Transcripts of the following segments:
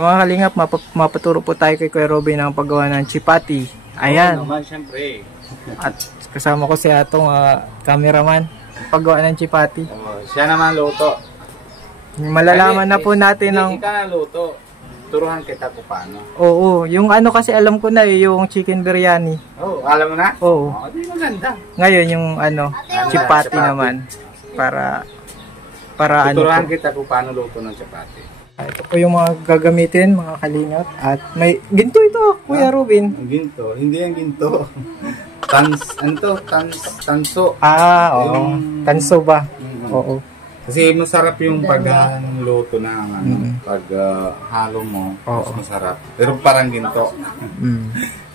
Mga kalingap, mapaturo po tayo kay Kuya Robin ng paggawa ng chipati. Ayan. Oo naman, syempre. At kasama ko si atong cameraman. Paggawa ng chipati. Siya naman luto. Malalaman na po natin ng... Hindi ka na luto. Turuhan kita kung paano. Oo, yung ano kasi alam ko na yung chicken biryani. Oo, alam mo na? Oo. Di maganda. Ngayon yung chipati naman. Para turuhan kita kung paano luto ng chipati. Ito po yung mga gagamitin, mga kalingap. At may ginto ito, Kuya Robin. Ginto? Hindi yung ginto. Tanso. Oo. Tanso ba? Oo. Kasi masarap yung pagluto na pag halo mo, mas masarap. Pero parang ginto.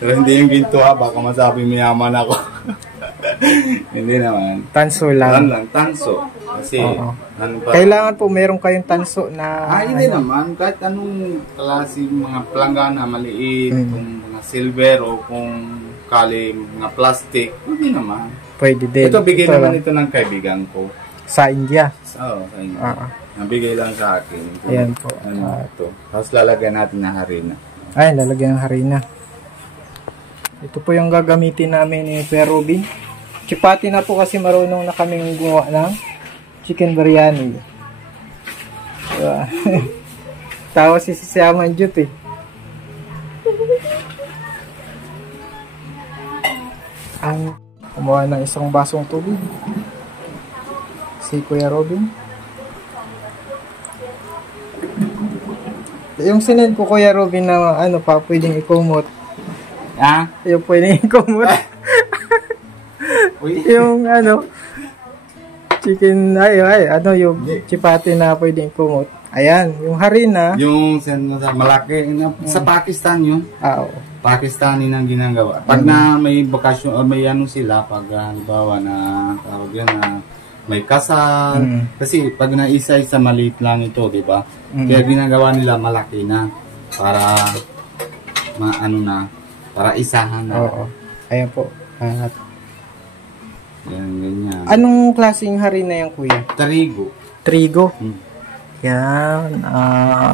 Pero hindi yung ginto baka masabi mayaman ako. Hindi naman. Tanso lang. Tanso. Kasi kailangan po meron kayong tanso na... hindi naman. Kahit anong klase mga planggana, maliit, kung mga silver o kung kali mga plastic, hindi naman. Pwede din. Ito, bigay naman ito ng kaibigan ko. Sa India? Oo, sa India. Nabigay lang sa akin. Ayan po. Ito. Tapos lalagyan natin ng harina. Ay, lalagyan ng harina. Ito po yung gagamitin namin ni Kuya Robin. Chipati na po kasi marunong na kaming gumawa ng chicken biryani. Diba? Tawa si Siaman Jut eh. Ang kumuha ng isang basong tubig. Si Kuya Robin. Yung sinend ko Kuya Robin na pa pwedeng ikumot. Yung pwedeng ikumot. Yung chicken, yung chipati na pwedeng kumot. Ayan, yung harina. Yung malaki, sa Pakistan yun. Oo. Pakistani nang ginagawa. Pag na may bakasyon, or may sila, pag halimbawa na, tawag yan may kasal. Kasi pag naisa-isa maliit lang ito, di ba? Kaya ginagawa nila malaki na. Para, para isahan na. Oo. Ayan po. Yan, ganyan. Anong klaseng harina yan, Kuya? Trigo. Trigo? Yan.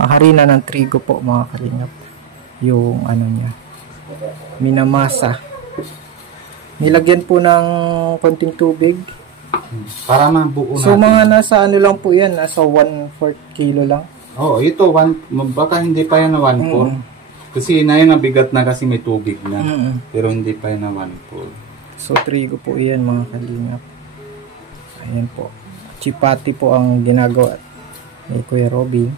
Harina ng trigo po, mga kalingap. Yung niya. Minamasa. Nilagyan po ng konting tubig. Para mabuo natin. So, mga nasa lang po yan. Nasa 1/4 kilo lang. Ito. Baka hindi pa yan na 1/4. Kasi na yun, nabigat na kasi may tubig na. Pero hindi pa yan na 1/4. So, trigo po yan, mga kalingap. Ayan po. Chipati po ang ginagawa ni Kuya Robin.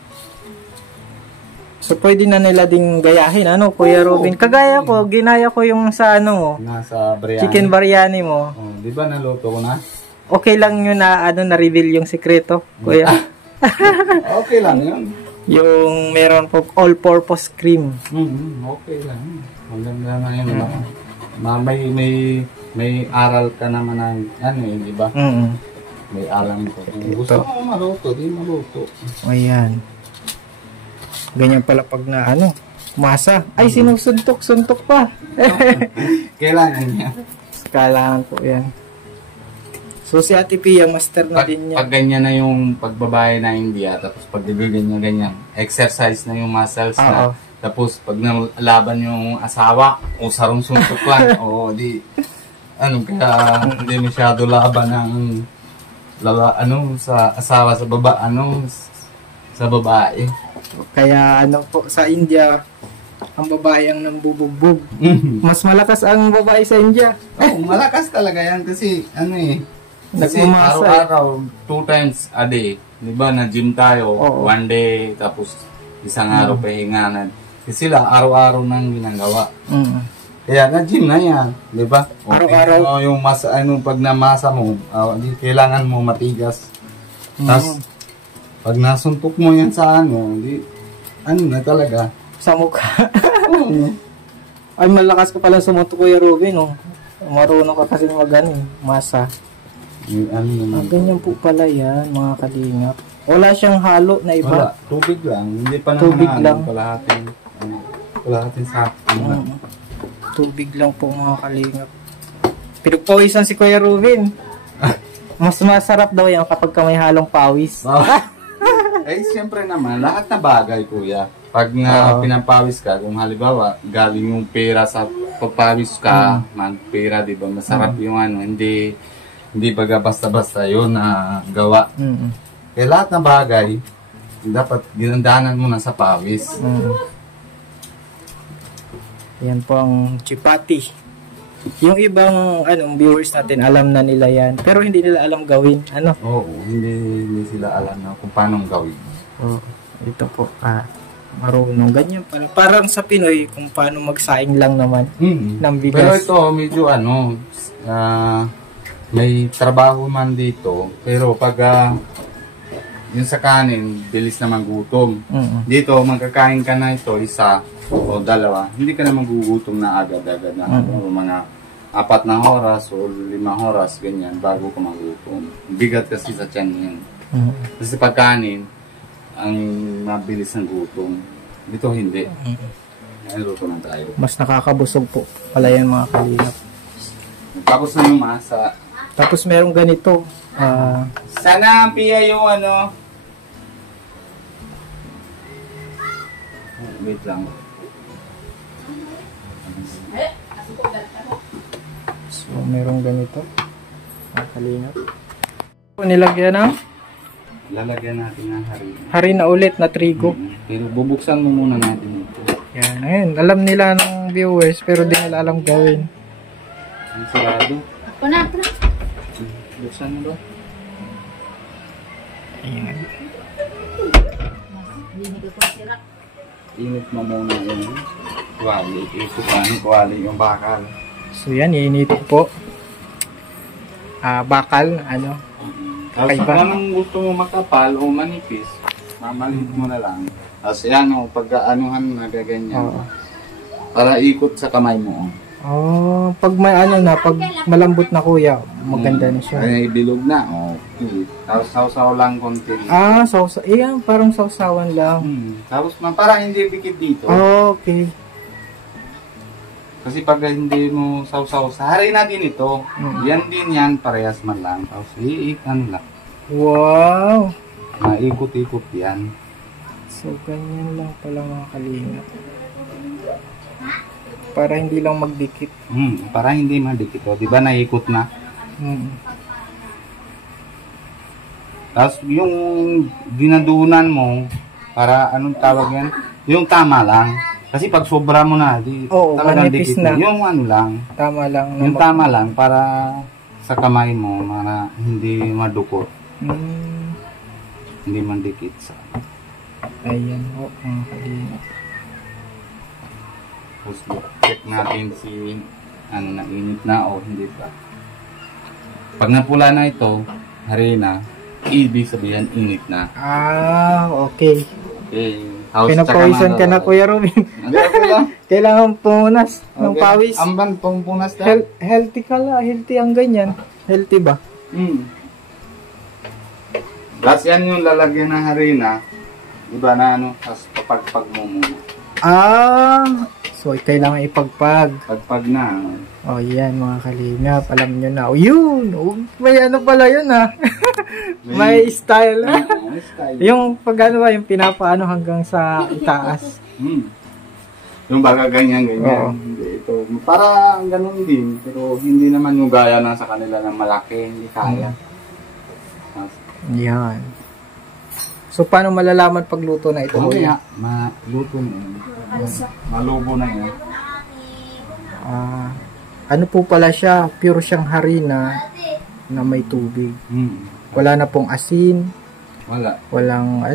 So, pwede na nila ding gayahin, Kuya Robin? Kagaya ko, ginaya ko yung sa nasa biryani. Chicken biryani mo. Di ba naluto ko na? Okay lang yun na, na-reveal yung sekreto, Kuya. Okay lang yun. Yung meron po all-purpose cream. Okay lang. Maganda na yun. May aral ka naman ng di ba? May alam ko. Gusto mo maluto, di maluto. Ayan. Ganyan pala pag na masa. Ay, sinusuntok pa. Kailangan niya. Kailangan po yan. So, si Ate Pia, master na din niya. Pag ganyan na yung pagbabae na India, tapos pag ganyan, exercise na yung muscles na. Tapos, pag nalaban yung asawa, sarong suntok lang. Kaya hindi masyado laban ng sa asawa sa babae. Kaya po sa India, ang babae ang nambubugbog. Mas malakas ang babae sa India. Malakas talaga yan kasi kasi araw-araw 2 times a day. Di ba na gym tayo, 1 day tapos isang araw pahinga. Kasi sila araw-araw nang ginagawa. Kaya na-gym na yan, di ba? Araw-araw. Yung pag namasa mo, kailangan mo matigas. Tapos, pag nasuntok mo yan sa na talaga. Sa mukha. Ay, malakas ka pala sumuntok, Kuya Robin, Marunong ka kasi masa. Ganyan po pala yan, mga kalingap. Wala siyang halo na iba. Wala, tubig lang. Hindi pa tubig lang. Kalahating sa tubig lang po, mga kalingap. Pinagpawisan si Kuya Robin. Mas masarap daw yan kapag may halong pawis. Siyempre naman, lahat na bagay, Kuya. Pag nga pinapawis ka, kung halimbawa, galing yung pera sa pagpawis ka, magpera, di ba? Masarap yung ano, hindi baga basta-basta yun na gawa. Kaya lahat ng bagay, dapat ginandanan mo na sa pawis. Yan po ang chipati. Yung ibang viewers natin, alam na nila yan. Pero hindi nila alam gawin. Ano? Oo, hindi sila alam na kung paano gawin. Ito po, marunong. Ganyan pala. Parang sa Pinoy, kung paano magsaing lang naman ng bigas. Pero ito, medyo may trabaho man dito. Pero pag yung sa kanin, bilis na magutom. Dito, magkakain ka na ito, isa o dalawa. Hindi ka na magugutom na agad-agad na mga 4 na oras o 5 oras, ganyan, bago ka magutom. Bigat kasi sa tiyan yan. Kasi pag kanin, ang mabilis ng gutom. Dito hindi. Luto na tayo. Mas nakakabusog po pala yan mga kalingap. Tapos na yung masa. Tapos merong ganito. Sana Pia yung wait lang. So merong ganito. Mga kalingap. Nilagyan ng Lalagyan natin ng harina. Harina ulit na trigo. Pero bubuksan mo muna natin ito. Yan, ayun. Alam nila ng viewers pero di nila alam gawin. Ang sarado. Ako na. Buksan mo ba? Ayan. Init mo muna yun. Kuwali. Ito paano kuwali yung bakal. So yan, iinit po. Bakal, Tapos kung anong gusto mo makapal o manipis, mamalit mo na lang. Tapos yan pag anuhan na gaganyan. Para ikot sa kamay mo. Pag may pag malambot na kuya, maganda na siya. Ay, bilog na. Okay. Tapos sausaw lang konti. Parang sausawan lang. Tapos para hindi bikit dito. Okay. Kasi pag hindi mo sausaw sa harina din ito, yan din yan, parehas man lang. Tapos lang. Wow! Maikot-ikot yan. So, ganyan lang pala mga kalingap. Para hindi lang magdikit. Para hindi magdikit. O, di ba naikot na? Tapos yung dinadunan mo, para anong tawag yan? Yung tama lang. Kasi pag sobra mo na, talagang dikit na. Yung lang. Tama lang. Yung tama lang para sa kamay mo, para hindi madukot. Hindi man dikit sa. Ayan po, mga kalingap. Tapos check natin si nainit na o hindi pa. Pag napula na ito, harina, ibig sabihin init na. Okay. Okay. Pinapawisan ka na, Kuya Robin. Kailangan pumunas ng pawis. Amban, pumunas na. Healthy ka la. Healthy ang ganyan. Healthy ba? Tapos yan yung lalagyan ng harina. Diba na tapos papagpag mo muna. So kailangan ipagpag. Pagpag na. Yan mga kalingap. Alam nyo na. Yun! May pala yun May style. May style. Yung pag yung pinapaano hanggang sa itaas. Yung baga ganyan. Hindi, ito. Para ganun din. Pero hindi naman yung gaya na sa kanila ng malaki. Hindi kaya. Yan. So paano malalaman pagluto na ito? Maluto na yun. Malubo na yan. Ano po pala siya? Pure siyang harina na may tubig. Wala na pong asin. Walang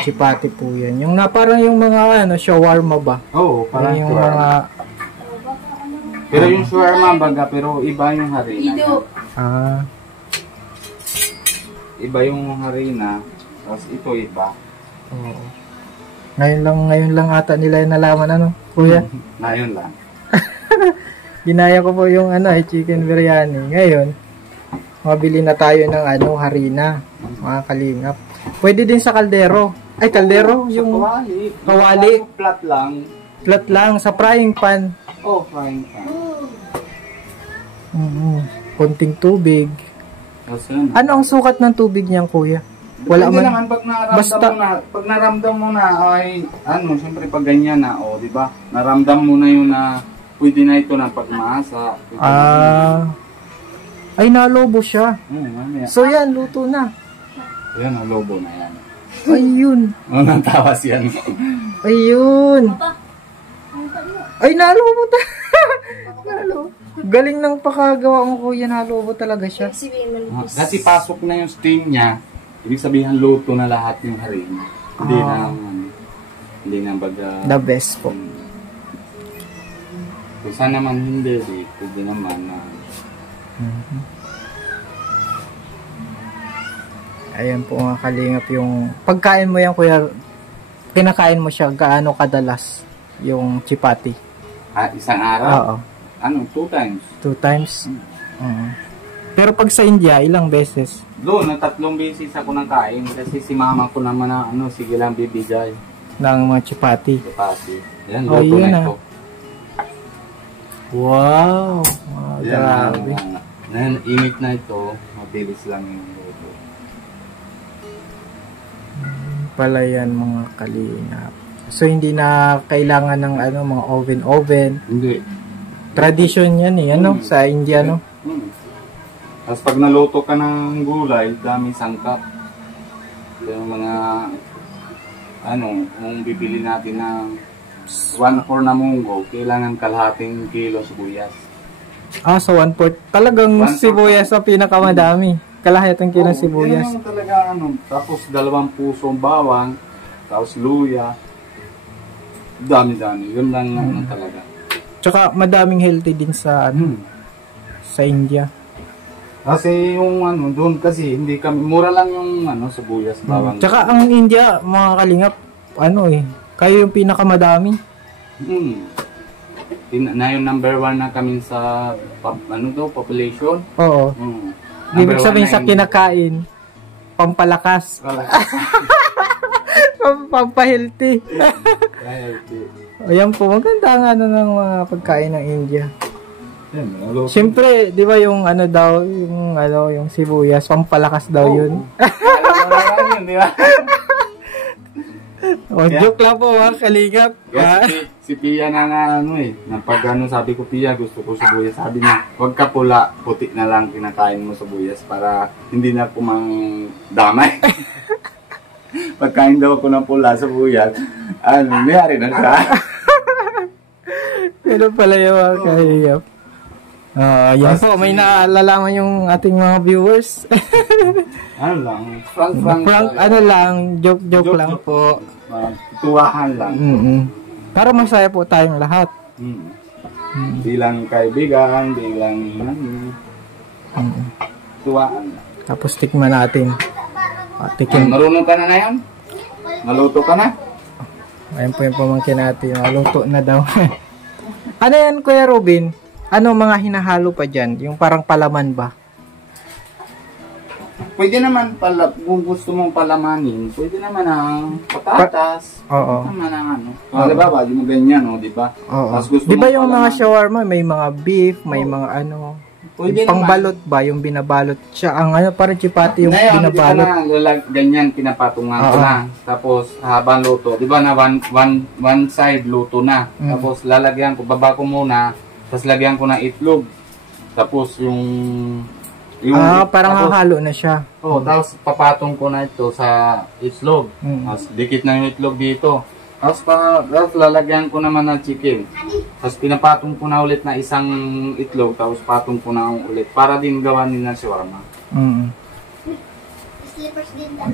chipati po yan. Yung parang yung mga shawarma ba? Oo, parang yung shawarma. mga pero yung shawarma baga, pero iba yung harina. Iba yung harina, tapos ito iba. Ngayon lang ata nila nalaman kuya? Ngayon lang. Ginaya ko po yung chicken biryani. Ngayon, mabili na tayo ng harina, mga kalingap. Pwede din sa kaldero. Ay, kaldero? Yung kawali. Flat lang. Flat lang, sa frying pan. Frying pan. Konting tubig. Ano ang sukat ng tubig niyan, kuya? Wala Hindi man. naman pag naramdam mo na ay ano, siyempre pag ganyan na, di ba? Naramdam mo na yun na pwede na ito na pagmasa. Ay, nalobo siya. Mamaya. So yan, luto na. Yan, ang lobo na yan. Ayun. Natawas yan. Ayun. Ay, nalobo ta. Nalobo. Galing ng pakagawa mo, kuya. Nalobo talaga siya. Kasi pasok na yung steam niya, ibig sabihin luto na lahat yung harina. Hindi na baga... The best po. Kung saan naman hindi, pwede naman na... Ayan po mga kalingap yung... Pagkain mo yan, kuya, kinakain mo siya gaano kadalas yung chipati? Isang araw? Oo. Ano, 2 times? 2 times? Pero pag sa India, ilang beses? Doon, 3 beses ako nang kain kasi si mama ko naman na sige lang bibigay. Ng mga chipati. Chipati. Yan, luto yun na ito. Wow! Grabe. Init na ito, mabilis lang yung luto. Pala yan mga kalingap. So hindi na kailangan ng mga oven. Hindi. Tradition yan sa India, no? Tapos pag naluto ka ng gulay, dami sangkap. Yung mga, kung bibili natin ng 1/4 na munggo, kailangan kalahating kilo sibuyas. So 1/4. Talagang 1/4. sibuyas ang pinakamadami. Kalahating kilo sibuyas. Yan talaga, tapos 2 pusong bawang, tapos luya. Dami-dami. Yun lang talaga. Tsaka madaming healthy din sa sa India. Kasi yung doon kasi hindi kami mura lang yung sibuyas, bawang. Tsaka ang India, mga kalingap, kayo yung pinakamadami. Na yung number 1 na kami sa population. Oo. Ibig sabihin sa kinakain, pampalakas. Pampahealthy. Ayan po, maganda ang ng mga pagkain ng India. Siyempre, di ba yung yung sibuyas, pampalakas daw yun. Joke lang po mga kalingap. Si Pia na pag sabi ko, Pia, gusto ko sibuyas. Sabi niya, huwag ka pula, puti na lang kinakain mo sibuyas para hindi na kumang damay. Pagkain daw ako ng pula sa buyat, mayari na siya. Pero pala yung mga kahiyap. Yan po, may naalalaman yung ating mga viewers. Frank, joke lang po. Tuwahan lang. Para masaya po tayong lahat. Bilang kaibigan, bilang tuwaan lang. Tapos tikman natin. Marunong ka na ngayon? Maluto ka na? Ayan po yung pamangkin natin. Maluto na daw. Ano yan, Kuya Robin? Ano mga hinahalo pa dyan? Yung parang palaman ba? Pwede naman kung gusto mong palamanin, pwede naman ang patatas. Oo. Naman ang diba, di mo ganyan, di ba? Oo. Di ba yung mga shawarma, may mga beef, may mga pwede pangbalot ba? Yung binabalot siya. Ang parang chipati yung ngayon, binabalot. Ganyan, pinapatungan ko na. Tapos, habang luto. Di ba na one side luto na. Tapos, lalagyan ko, baba ko muna. Tapos, lagyan ko ng itlog. Tapos, parang hahalo na siya. Tapos, papatong ko na ito sa itlog. Tapos, dikit na yung itlog dito. Tapos lalagyan ko naman ng chicken. Tapos pinapatong ko na ulit na isang itlog. Tapos patong ko na ulit. Para din gawan nila shawarma. Slippers din lang.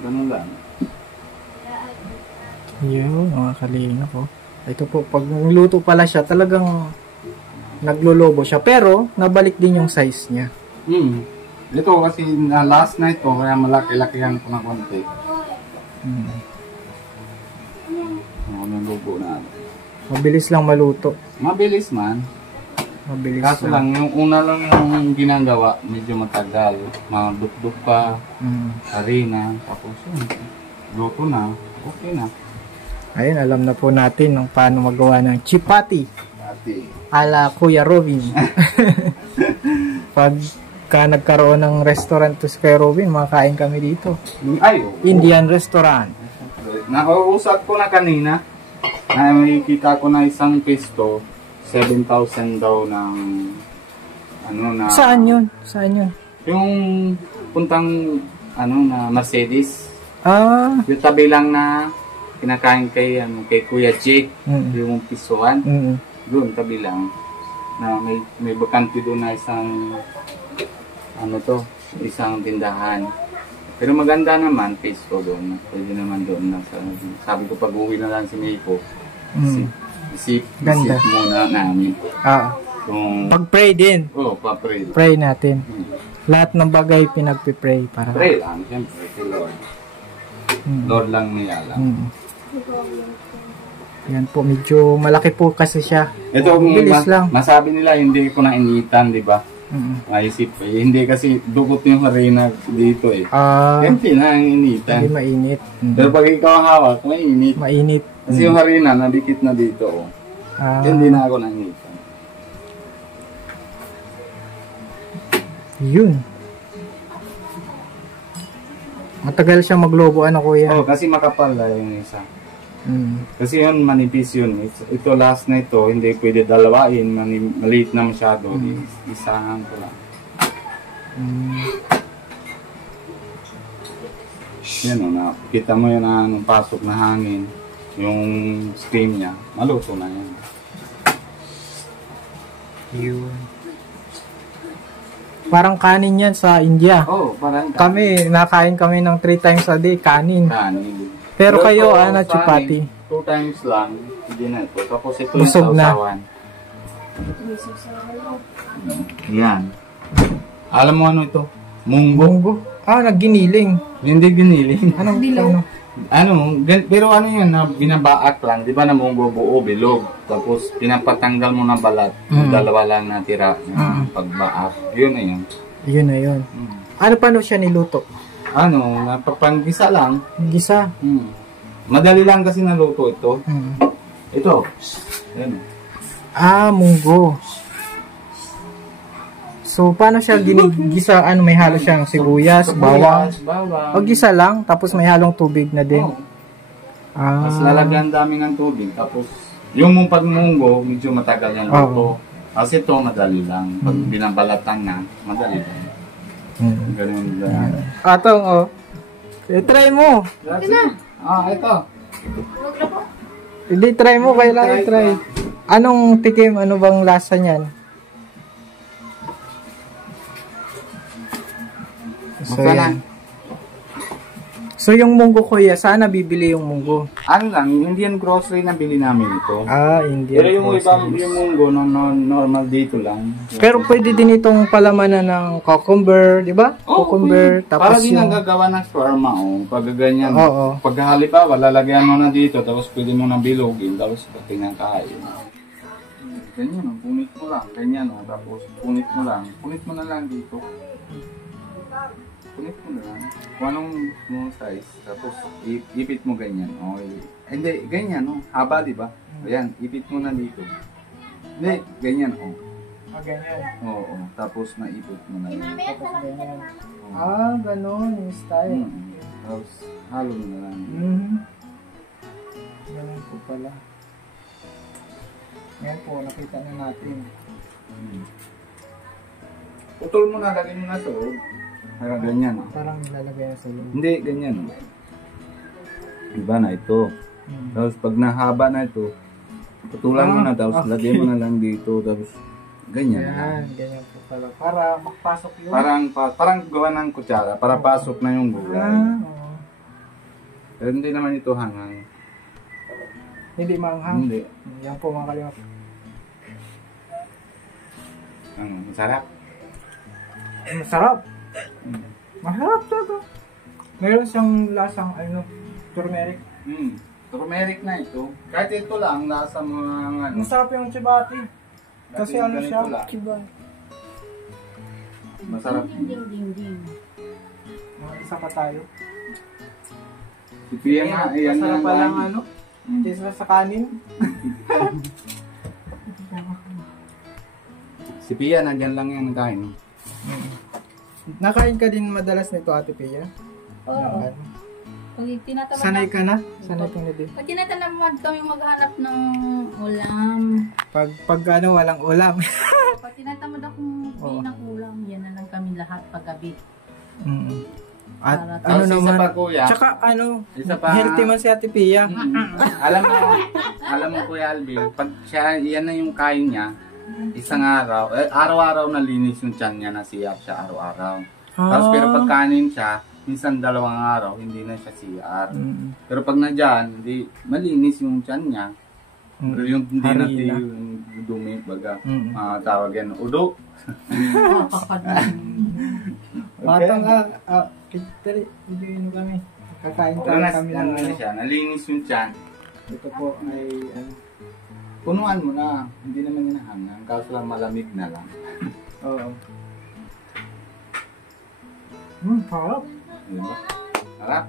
Ganun lang. Yun, mga kalina po. Ito po, pag nagluto pala siya, talagang naglolobo siya. Pero, nabalik din yung size niya. Ito kasi last night ko, kaya malaki-lakihan ko na konti. Nalubo na. Mabilis lang maluto. Mabilis man. Mabilis Kaso lang, yung una lang yung ginagawa, medyo matagal. Madukduk pa, harina, tapos luto na, okay na. Ayun, alam na po natin kung paano magawa ng chipati. Ala Kuya Robin. Pag pagka nagkaroon ng restaurant to si Kuya Robin, makakain kami dito. Ay, oo. Indian restaurant. Nakausap ko na kanina, na makikita ko na isang pisto, 7,000 daw ng ano na... Saan yun? Saan yun? Yung puntang ano na Mercedes. Ah. Yung tabi lang na kinakain kay Kuya Jake, yung pisuan. Doon tabi lang na may bakante doon na isang isang tindahan. Pero maganda naman pisto doon. Pwede naman doon na sabi ko pag uwi na lang si Miko. Isip muna namin. Kung pag-pray din. Oo, pa-pray. Pray natin. Lahat ng bagay pinagpipray para. Pray lang, siyempre, si Lord. Lord lang may alam. Yan po, medyo malaki po kasi siya. Ito, bilis lang. Masabi nila, hindi ko na initan, di ba? Maisip hindi kasi dukot yung harina dito eh. Empty na ang initan. Hindi mainit. Pero pag ikaw ang hawak, mainit. Mainit. Kasi yung harina, nabikit na dito. Oh. Hindi na ako na initan. Yun. Matagal siya maglobo, ano kuya? Oh, kasi makapal na yung isa. Kasi yun, manipis yun. Ito last na ito, hindi pwede dalawain. Maliit na masyado. Isahan ko lang. Yan o, nakita mo yun na nung pasok na hangin. Yung steam niya, maluto na yan. Yun. Parang kanin yan sa India. Oh, parang kanin. Nakain kami ng 3 times a day, kanin. Kanin. Pero kayo, chapati. 2 times lang, hindi na ito. Tapos ito busog yung na. sausawan. Yan. Alam mo ano ito? Munggo. Nagginiling. Hindi giniling. Pero ano yan, binabaak lang. Di ba na munggo buo, bilog. Tapos pinapatanggal mo ng balat. Dalawa lang natira ng pagbaak. Yun na yun. Yun na yun. Ano paano siya niluto? Napapanggisa lang. Gisa? Madali lang kasi naluto ito. Ito. Yan. Munggo. So, paano siya ginigisa? May halo siyang sibuyas, bawang? O gisa lang, tapos may halong tubig na din? Mas lalagyan dami ng tubig. Tapos, yung pagmunggo, medyo matagal yan luto. Kasi ito, madali lang. Pag binabalatan na, madali lang. Ganun lang. Atong, try mo. Ito. Hindi, try mo. Kailangan try. Anong tikim? Ano bang lasa niyan? So, yung munggo kuya, saan nabibili yung munggo? Indian grocery na bili namin ito. Indian Pero yung ibang yung munggo, normal dito lang. Pero pwede din itong palamanan ng cucumber, di ba? Cucumber. Tapos para din ang gagawa ng shawarma, pag ganyan. Pag halimbawa, lalagyan mo na dito, tapos pwede mo na bilogin, tapos pinakain. Ganyan, punit mo lang. Ganyan, tapos punit mo lang. Punit mo na lang dito. Punit mo na lang. Kung anong size, tapos ipit mo ganyan. Hindi, ganyan, haba, di ba? Ayan, ipit mo na dito. Hindi, ganyan, ganyan. Oo, tapos naipit mo na yan. Tapos ganyan. Ganon yung style. Tapos halo mo na lang. Ganon po pala. Ngayon po, nakita na natin. Putol mo na, lagay mo na sa loob. Parang ganyan. Parang nilalagay na sa loob. Hindi, ganyan. Diba na ito. Tapos pag nahaba na ito, putulan mo na, tapos lagay mo na lang dito, tapos ganyan. Ganyan po pala. Para makapasok yun. Parang gawa ng kutsara, para pasok na yung gulay. Pero hindi naman ito hangang. Hindi manghang? Hindi. Yan po mga kalingap. Masarap? Masarap. Masarap talaga. Meron siyang lasang turmeric. Turmeric na ito. Kahit ito lang, lasa mga Masarap yung chibati. Kasi siya? Chibati. Masarap. Isa pa tayo. Si Pia nga, ayan masarap na pa lang kaysa sa kanin. Si Pia, nandyan lang yung kain. Nakain ka din madalas nito, Ate Pia? Oo. Yan. Pag tinatamad Sanay ka na? Sanay ka na din. Pag tinatamad kami maghanap ng ulam. Pag ano, walang ulam. Pag tinatamad akong bili ng ulam, yan na lang kami lahat paggabi. Mm. At Para- ano Tapos naman, isa pa, kuya. tsaka ano, Isa pa. healthy man si Ate Pia. Alam mo Kuya Alvin, pag siya, yan na yung kain niya, isang araw, araw-araw na linis yung tiyan niya, nasiyap siya araw-araw. Tapos pero pag kanin siya, minsan 2 araw, hindi na siya CR. Pero pag nadyan, hindi, malinis yung tiyan niya. Pero yung hindi Harina. natin yung dumi, baga, tawag yan, udo. Patang dali, bibigyan mo kami. Kakain Pero tayo kami ng ano siya, nalinis yung tiyan. Ito po ay, punuan mo na, hindi naman hinahangan, kaso lang malamig na lang. Oo. Harap. Diba? Harap.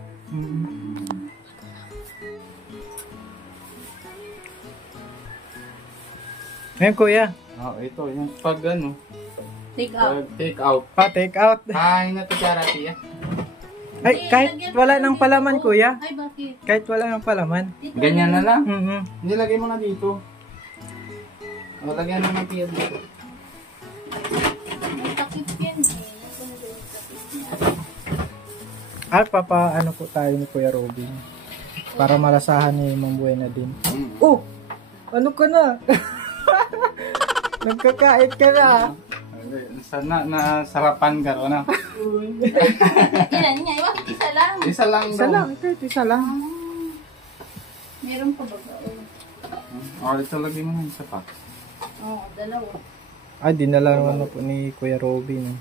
Ngayon kuya, Ito, yung pag ano, Take out. pag take out. take out. Kain na to charity ah. Ay, kahit wala ng palaman kuya. Ay, bakit? Kahit wala ng palaman. Dito Ganyan na lang. Mm-hmm. Nilagay mo na dito. O, lagyan mo ng tiyan dito. May takip yan eh. Papaano po tayo ni Kuya Robin. Para malasahan ni Ma'am Buena din. Oh! Ano ka na? Nagkakait ka na. Sana nasarapan ka ro na. Ilan niya? Bakit isa lang? Isa lang Isa daw. lang, kahit isa lang. Meron pa ba? Ito lagay mo na yung sapat. Oo, 2. Ay, dinala naman na po ni Kuya Robin.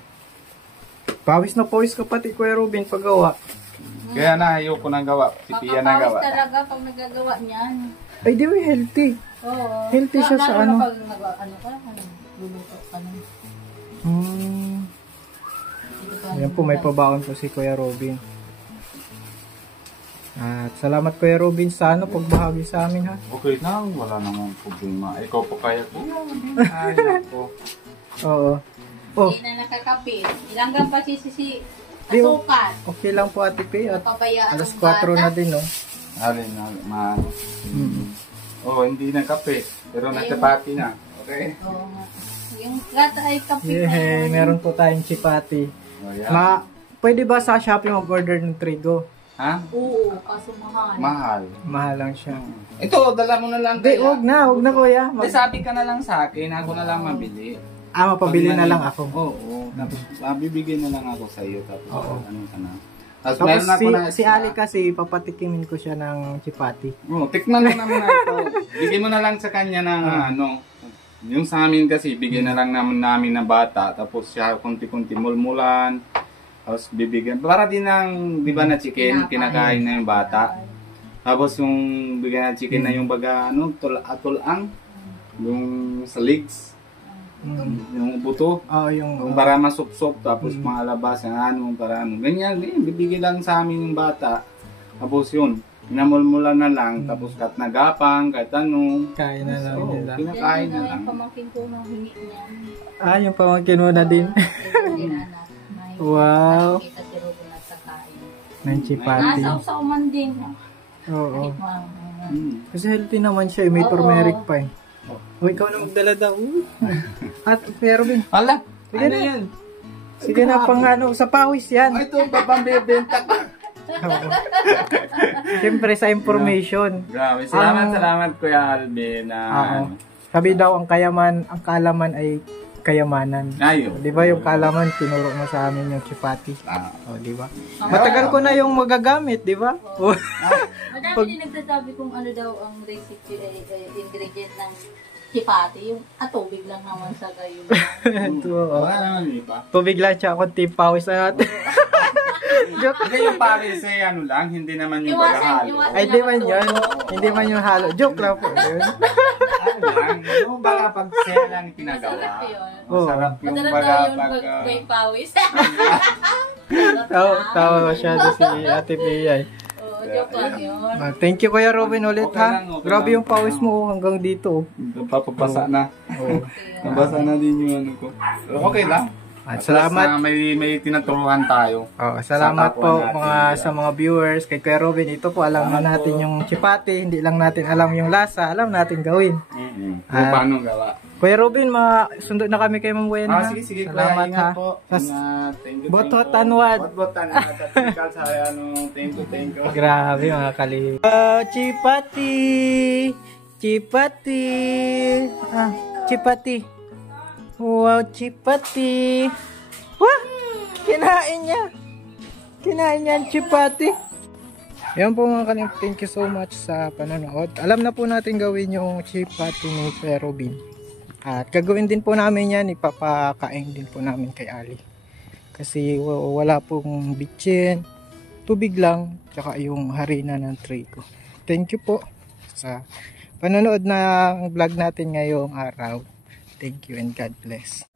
Pawis na pawis ka pati Kuya Robin paggawa. Kaya na ayoko nang gawa. Si Pia na gawa. Makapawis talaga pag nagagawa niyan. Ay, di ba healthy? Oo. Healthy siya sa Lalo ano. na pag ano ka, luluto ka na. Ayan po, may pabaon po si Kuya Robin. At salamat Kuya Robin sa pagbahagi sa amin ha. Okay na, wala namang problema. Ikaw pa kaya ko. Ay, ako. Oo. Oh, Hindi na nakakapit. Ilanggan pa si Di, asukan. okay lang po Ate P. At Pabayaan alas ng 4 bata. na din, no? Alin na, maano. Hindi na kape. Pero nagkapati na. Okay? Oo nga. Yung gata ay kapit Yehey, meron po tayong chipati. Oh, yeah. Pwede ba sa Shopee mag-order ng trigo? Ha? Oo, kaso mahal. Mahal. Mahal lang siya. Ito, dala mo na lang. Hindi, wag na Kuya. Hindi, sabi ka na lang sa akin. Ako na lang mabili. Mapabili na lang ako. Oo. Tapos, bibigyan na lang ako sa iyo. Tapos, ano ka na. Tapos, Tapos meron ako na si Ali kasi, papatikimin ko siya ng chipati. Tikman mo naman ito. Bigyan mo na lang sa kanya ng yung sa amin kasi, bigyan na lang namin ng bata. Tapos siya, kunti-kunti mulmulan. Tapos bibigyan. Para din ng, di ba na chicken, kinakain na yung bata. Tapos yung bigyan ng chicken na yung baga, tulang. Yung sa legs. Yung buto. Yung para masupsop. Tapos mga labas, para ganyan, bibigyan lang sa amin yung bata. Tapos yun, pinamulmulan na lang. Tapos kahit nagapang, kahit anong. Kain na lang nila. Kinakain na lang. Yung pamangkin ko nang hingi niya. Yung pamangkin mo na din. Wow. Kita si Ruben at sakain. Ng chipati. Nasa man din. Oo. Kahit mga- Kasi healthy naman siya. May turmeric pa eh. Ikaw na magdala daw. At pero Robin. Hala, Sige na yan. Sige na pang sa pawis yan. Ito, papambibenta ka. Siyempre sa information. Grabe, salamat Kuya Alvin. Sabi daw ang kalaman ay kayamanan. Ayo. Di ba yung kalaman, tinuro mo sa amin yung chipati. Di ba? Matagal ko na yung magagamit, di ba? Madami din nagsasabi kung ano daw ang recipe, ingredient ng chipati. Yung tubig lang naman sa gayon. Wala naman iba. Tubig lang siya, konti pawis na natin. Joke. Hindi yung pares ay ano lang, hindi naman yung paghahalo. Ay, di man yun. Hindi man yung halo. Joke lang po yun. Ano lang, yung baga pag siya lang pinagawa. Masarap yung Masarap baga daw yun pag... pag may pawis. Tawa siya si Ate Pia. Joke lang yun. Thank you Kuya Robin ulit Okay ha. lang, okay Grabe lang. yung pawis mo hanggang dito. Papapasa na. Nabasa na din yung ano ko. Pero okay lang. At salamat. May tinaturuan tayo. Oh, salamat Sa kapwa po natin, mga sa mga viewers kay Kuya Robin. Ito po alam na natin yung chipati, hindi lang natin alam yung lasa, alam natin gawin. Kung paano gawa. Kuya Robin, sundo na kami kay Ma'am Buena. Sige, Salamat kuya, ingat ha. po. Thank you. Botot tanwad. Botot tanwad. Thank you. Grabe mga kalihim. Chipati. Chipati. Chipati. Wow, chipati. Wah! Kinain niya. Kinain niya ang chipati. Yan po mga kalihim. Thank you so much sa panonood. Alam na po natin gawin yung chipati ni Kuya Robin. At gagawin din po namin yan. Ipapakain din po namin kay Ali. Kasi wala pong bitchin. Tubig lang. Tsaka yung harina ng trigo. Thank you po sa panonood ng vlog natin ngayong araw. Thank you and God bless.